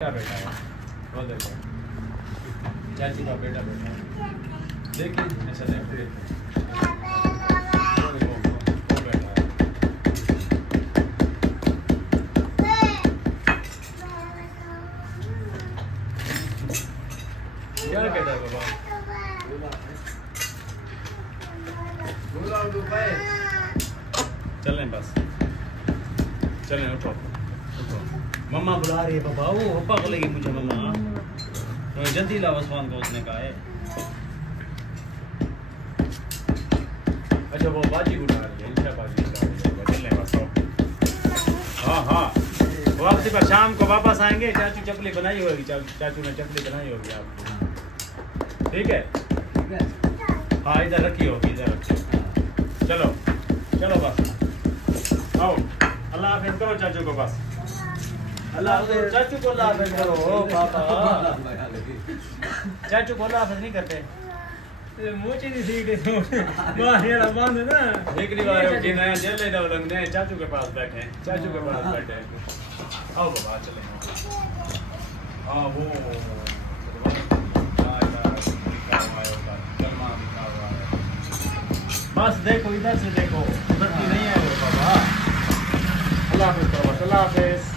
क्या बेटा है वो देखो चाची का बेटा बेटा है देखिए ऐसा देखते वो बेटा है क्या कहता है बाबा चलें बस चलें उठो मम्मा बुला रही है पापा वो पापा को लेगी मुझे मम्मा तो जल्दी लाओ उस्मान को उसने कहा है। अच्छा वो बाजी बुला रही है इंशा बाजी बुला रही है चलने बस हाँ हाँ वो आपसे पर शाम को वापस आएंगे चाचू चपली बनाई होगी चाचू ने चपली बनाई होगी आपको ठीक है हाँ इधर रखी होगी इधर रखी चलो चलो बस आओ अल्लाह हाफिज़ करो चाचू को बस अल्लाह चाचू को अल्लाह हाफिज़ करो पापा चाचू को अल्लाह हाफिज़ नहीं करते मुझे नहीं सीखते बाहर ये बंद है ना एक बार कि नया जेल ले जाओ लगने चाचू के पास बैठे चाचू के पास बैठे आओ बाबा चले हाँ वो बस देखो इधर से देखो उधर की नहीं है वो बाबा अल्लाह हाफिज़ करो अल्लाह हाफिज़।